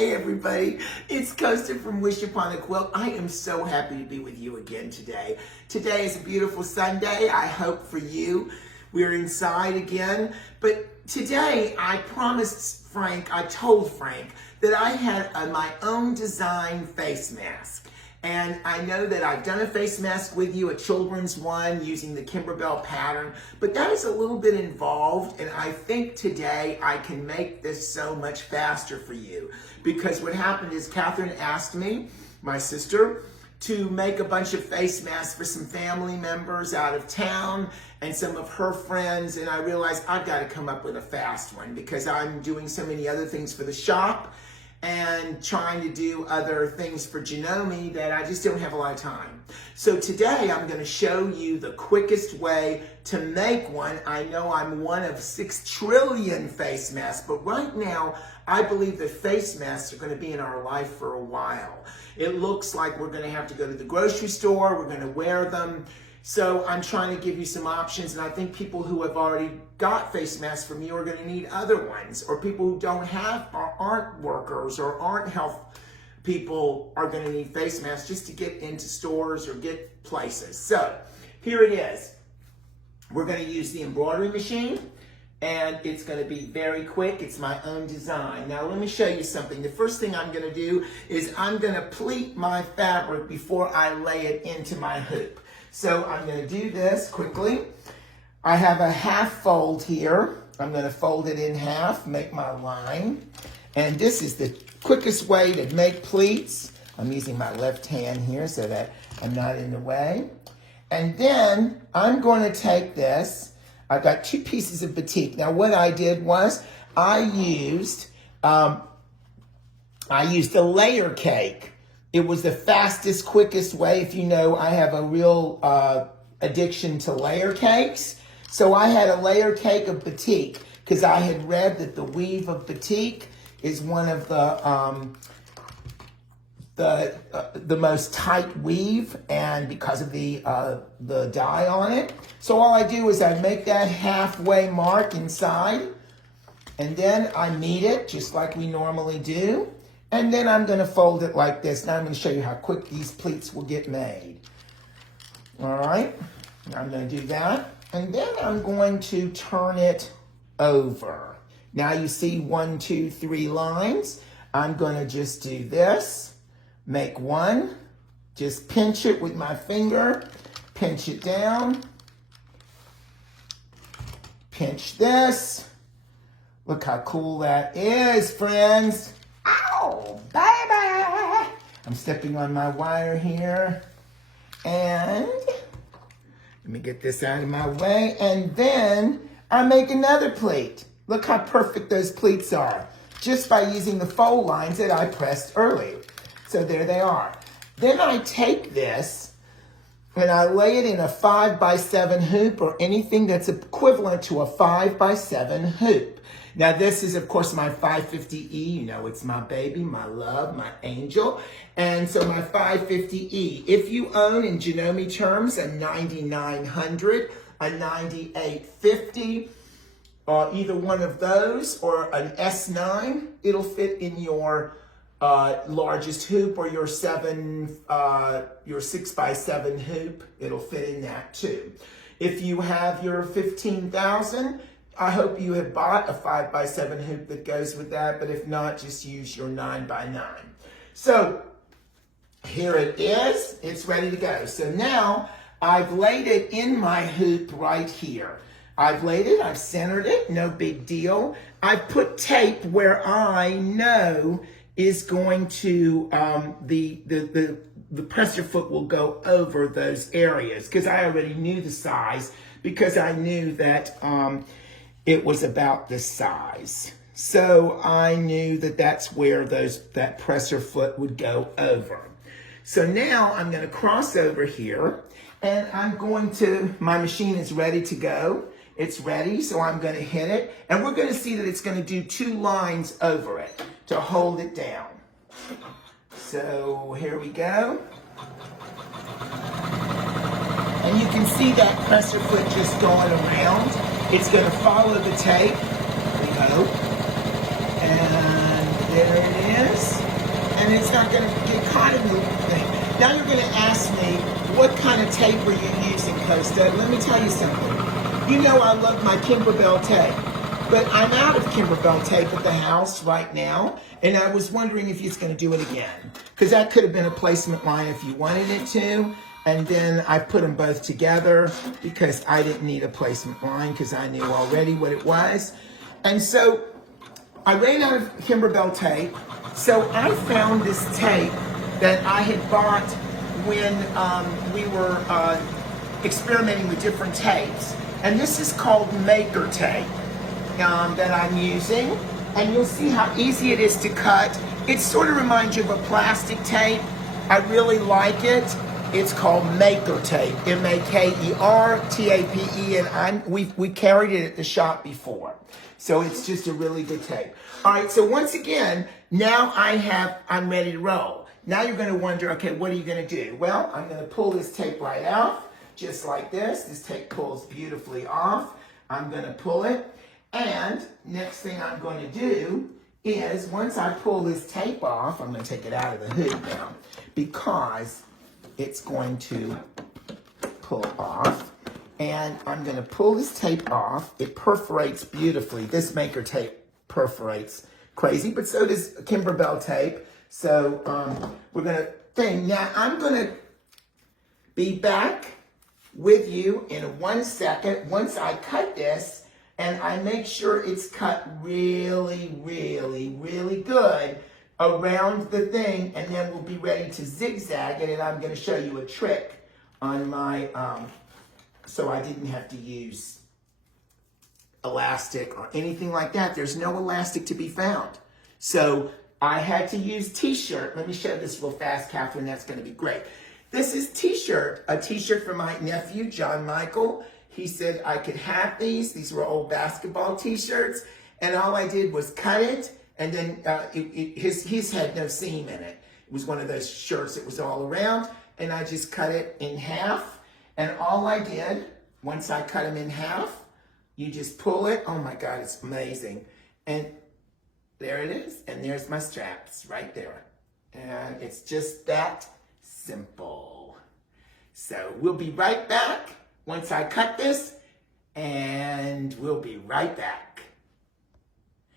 Hey everybody, it's Costa from Wish Upon A Quilt. I am so happy to be with you again today. Today is a beautiful Sunday, I hope for you. We're inside again, but today I promised Frank, I told Frank that I had my own design face mask. And I know that I've done a face mask with you, a children's one, using the Kimberbell pattern, but that is a little bit involved, and I think today I can make this so much faster for you. Because what happened is Catherine asked me, my sister, to make a bunch of face masks for some family members out of town and some of her friends, and I realized I've got to come up with a fast one because I'm doing so many other things for the shop and trying to do other things for Janome that I just don't have a lot of time. So today I'm going to show you the quickest way to make one. I know I'm one of 6 trillion face masks, but right now I believe that face masks are going to be in our life for a while. It looks like we're going to have to go to the grocery store, we're going to wear them. So I'm trying to give you some options, and I think people who have already got face masks from you are going to need other ones, or people who don't have or aren't workers or aren't health people are going to need face masks just to get into stores or get places. So here it is. We're going to use the embroidery machine, and it's going to be very quick. It's my own design. Now let me show you something. The first thing I'm going to do is I'm going to pleat my fabric before I lay it into my hoop. So I'm going to do this quickly. I have a half fold here. I'm going to fold it in half, make my line. And this is the quickest way to make pleats. I'm using my left hand here so that I'm not in the way. And then I'm going to take this. I've got 2 pieces of batik. Now what I did was I used a layer cake. It was the fastest, quickest way. If you know, I have a real addiction to layer cakes. So I had a layer cake of batik because I had read that the weave of batik is one of the most tight weave, and because of the dye on it. So all I do is I make that halfway mark inside, and then I knead it just like we normally do. And then I'm going to fold it like this. Now I'm going to show you how quick these pleats will get made. All right, I'm going to do that. And then I'm going to turn it over. Now you see 1, 2, 3 lines. I'm going to just do this, make one, just pinch it with my finger, pinch it down, pinch this. Look how cool that is, friends. Ow, baby! I'm stepping on my wire here. And let me get this out of my way. And then I make another pleat. Look how perfect those pleats are, just by using the fold lines that I pressed earlier. So there they are. Then I take this and I lay it in a 5x7 hoop, or anything that's equivalent to a 5x7 hoop. Now this is, of course, my 550E. You know, it's my baby, my love, my angel. And so my 550E. If you own, in Janome terms, a 9900, a 9850, either one of those, or an S9, it'll fit in your largest hoop, or your 6x7 hoop. It'll fit in that too. If you have your 15,000, I hope you have bought a 5x7 hoop that goes with that, but if not, just use your 9x9. So here it is, it's ready to go. So now I've laid it in my hoop right here. I've laid it, I've centered it, no big deal. I've put tape where I know is going to, the presser foot will go over those areas, because I already knew the size, because I knew that it was about this size. So I knew that that's where that presser foot would go over. So now I'm going to cross over here, and my machine is ready to go. It's ready, so I'm going to hit it, and we're going to see that it's going to do 2 lines over it to hold it down. So here we go. And you can see that presser foot just going around. It's going to follow the tape, we hope. And There it is. And it's not going to get caught in the thing. Now you're going to ask me, what kind of tape are you using, Costa? Let me tell you something. You know I love my Kimberbell tape, but I'm out of Kimberbell tape at the house right now, and I was wondering if you're going to do it again, because that could have been a placement line if you wanted it to, and then I put them both together because I didn't need a placement line because I knew already what it was. And so I ran out of Kimberbell tape, so I found this tape that I had bought when we were experimenting with different tapes. And this is called Maker tape that I'm using. And you'll see how easy it is to cut. It sort of reminds you of a plastic tape. I really like it. It's called Maker tape, M-A-K-E-R-T-A-P-E, and we carried it at the shop before. So it's just a really good tape. All right, so once again, now I'm ready to roll. Now you're gonna wonder, okay, what are you gonna do? Well, I'm gonna pull this tape right off, just like this. This tape pulls beautifully off. I'm gonna pull it, and next thing I'm gonna do is, once I pull this tape off, I'm gonna take it out of the hood now, because it's going to pull off. And I'm gonna pull this tape off. It perforates beautifully. This Maker tape perforates crazy, but so does Kimberbell tape. So we're gonna thing. Now I'm gonna be back with you in 1 second once I cut this, and I make sure it's cut really, really, really good around the thing, and then we'll be ready to zigzag it, and I'm gonna show you a trick on my, so I didn't have to use elastic or anything like that. There's no elastic to be found. So I had to use t-shirt. Let me show this real fast, Catherine, that's gonna be great. This is t-shirt, a t-shirt from my nephew, John Michael. He said I could have these. These were old basketball t-shirts, and all I did was cut it, and then his had no seam in it. It was one of those shirts that was all around, and I just cut it in half. And all I did, once I cut them in half, you just pull it. Oh my God, it's amazing. And there it is. And there's my straps right there. And it's just that simple. So we'll be right back once I cut this, and we'll be right back.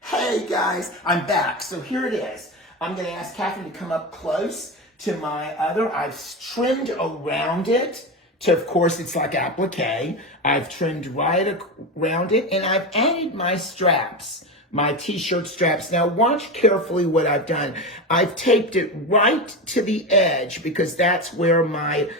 Hey guys, I'm back. So here it is. I'm gonna ask Catherine to come up close to my other. I've trimmed around it to, of course, it's like applique. I've trimmed right around it, and I've added my straps, my t-shirt straps. Now watch carefully what I've done. I've taped it right to the edge because that's where my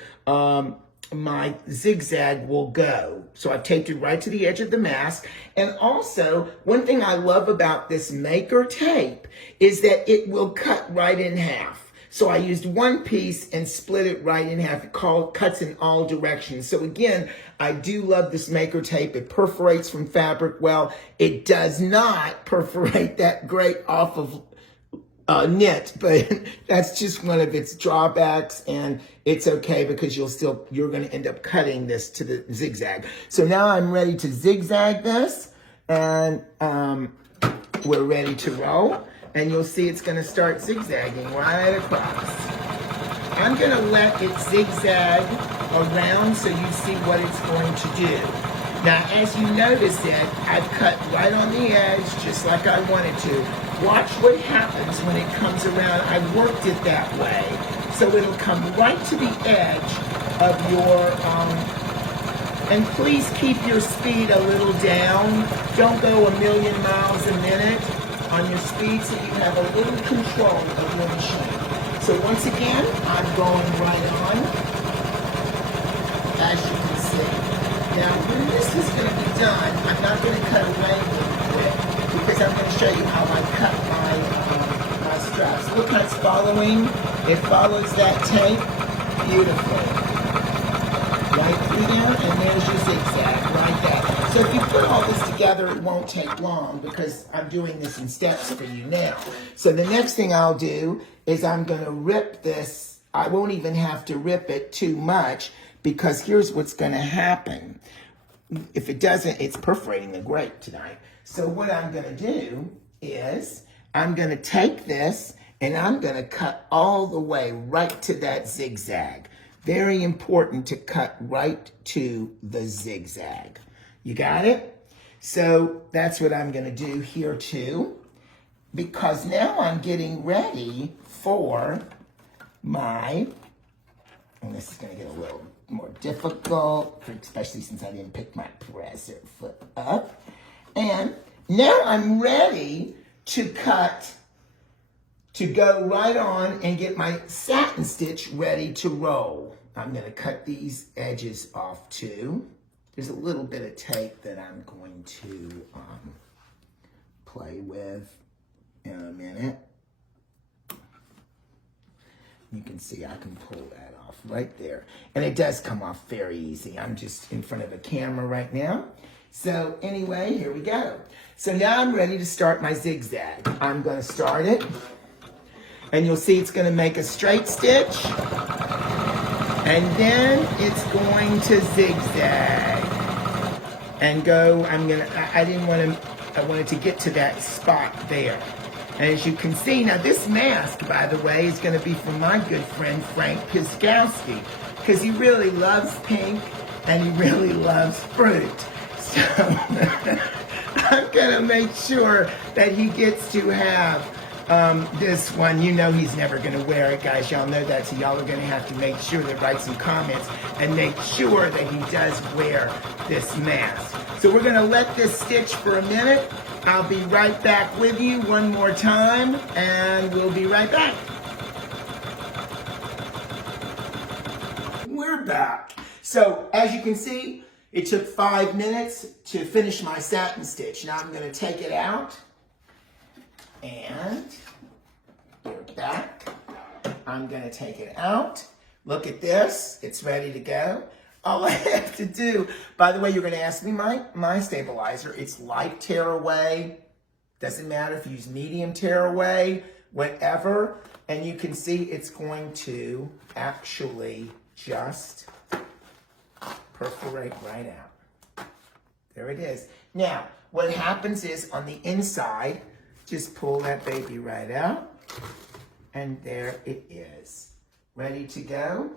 my zigzag will go. So I've taped it right to the edge of the mask. And also, one thing I love about this Maker tape is that it will cut right in half. So I used one piece and split it right in half. It cuts in all directions. So again, I do love this Maker tape. It perforates from fabric well. It does not perforate that great off of knit, but that's just one of its drawbacks, and it's okay because you're going to end up cutting this to the zigzag. So now I'm ready to zigzag this, and we're ready to roll, and you'll see it's going to start zigzagging right across. I'm going to let it zigzag around so you see what it's going to do. Now, as you notice it, I've cut right on the edge, just like I wanted to. Watch what happens when it comes around. I worked it that way. So it'll come right to the edge of your, and please keep your speed a little down. Don't go 1,000,000 miles a minute on your speed, so you have a little control of your machine. So once again, I'm going right on, as you can see. Now, when this is going to be done, I'm not going to cut away really quick because I'm going to show you how I cut my straps. Look how it's following. It follows that tape beautifully. Right through there, and there's your zigzag right there. So if you put all this together, it won't take long because I'm doing this in steps for you now. So the next thing I'll do is I'm going to rip this. I won't even have to rip it too much, because here's what's going to happen. If it doesn't, it's perforating the grate tonight. So what I'm going to do is I'm going to take this and I'm going to cut all the way right to that zigzag. Very important to cut right to the zigzag. You got it? So that's what I'm going to do here too, because now I'm getting ready for my, and this is going to get a little more difficult, especially since I didn't pick my presser foot up. And now I'm ready to cut, to go right on and get my satin stitch ready to roll. I'm going to cut these edges off too. There's a little bit of tape that I'm going to play with in a minute. You can see I can pull that off right there. And it does come off very easy. I'm just in front of a camera right now. So anyway, here we go. So now I'm ready to start my zigzag. I'm going to start it. And you'll see it's going to make a straight stitch. And then it's going to zigzag. And go, I wanted to get to that spot there. And as you can see, now this mask, by the way, is going to be from my good friend Frank Piskowski, because he really loves pink and he really loves fruit. So I'm going to make sure that he gets to have this one. You know he's never going to wear it, guys. Y'all know that, so y'all are going to have to make sure to write some comments and make sure that he does wear this mask. So we're going to let this stitch for a minute. I'll be right back with you one more time, and we'll be right back. We're back. So as you can see, it took 5 minutes to finish my satin stitch. Now I'm going to take it out, and we're back. I'm going to take it out. Look at this. It's ready to go. All I have to do, by the way, you're going to ask me my stabilizer. It's light tearaway. Doesn't matter if you use medium tearaway, whatever. And you can see it's going to actually just perforate right out. There it is. Now, what happens is on the inside, just pull that baby right out. And there it is. Ready to go.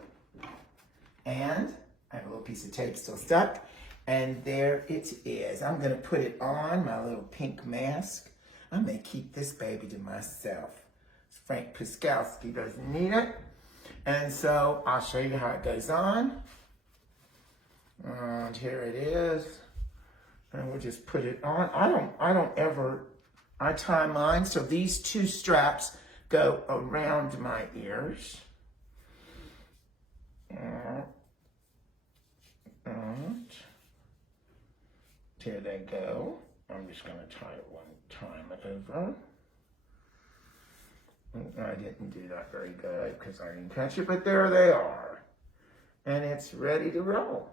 And I have a little piece of tape still stuck. And there it is. I'm going to put it on, my little pink mask. I'm going to keep this baby to myself. Frank Piskowski doesn't need it. And so I'll show you how it goes on. And here it is. And we'll just put it on. I tie mine so these two straps go around my ears. And here they go. I'm just going to tie it one time over. I didn't do that very good because I didn't catch it, but there they are. And it's ready to roll.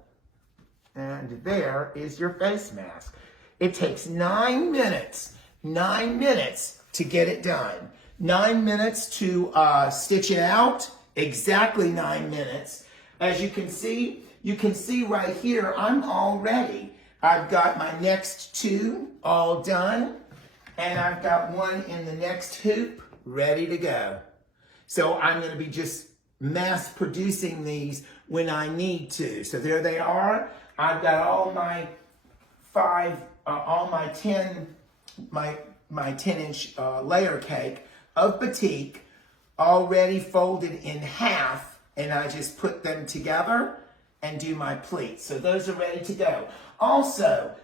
And there is your face mask. It takes 9 minutes. 9 minutes to get it done. 9 minutes to stitch it out. Exactly 9 minutes. As you can see right here, I'm all ready. I've got my next two all done, and I've got one in the next hoop ready to go. So I'm going to be just mass producing these when I need to. So there they are. I've got all my 10-inch layer cake of batik already folded in half, and I just put them together and do my pleats. So those are ready to go. Also,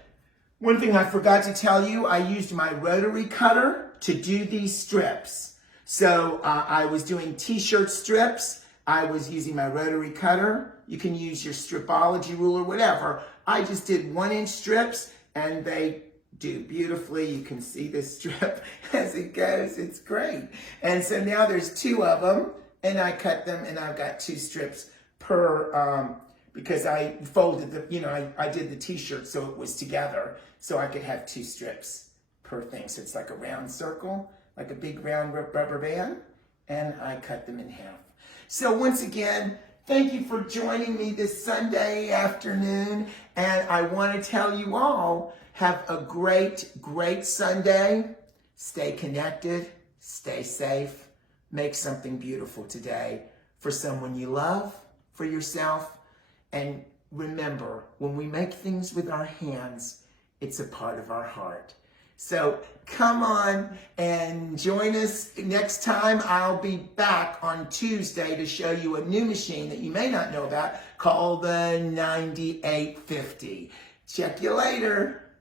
one thing I forgot to tell you, I used my rotary cutter to do these strips. So I was doing t-shirt strips. I was using my rotary cutter. You can use your stripology ruler, whatever. I just did 1-inch strips, and they do beautifully. You can see the strip as it goes. It's great. And so now there's 2 of them, and I cut them, and I've got 2 strips per, because I folded the, I did the t-shirt so it was together, so I could have 2 strips per thing. So it's like a round circle, like a big round rubber band, and I cut them in half. So once again, thank you for joining me this Sunday afternoon, and I want to tell you all, have a great, great Sunday. Stay connected, stay safe, make something beautiful today for someone you love, for yourself, and remember, when we make things with our hands, it's a part of our heart. So come on and join us next time. I'll be back on Tuesday to show you a new machine that you may not know about called the 9850. Check you later.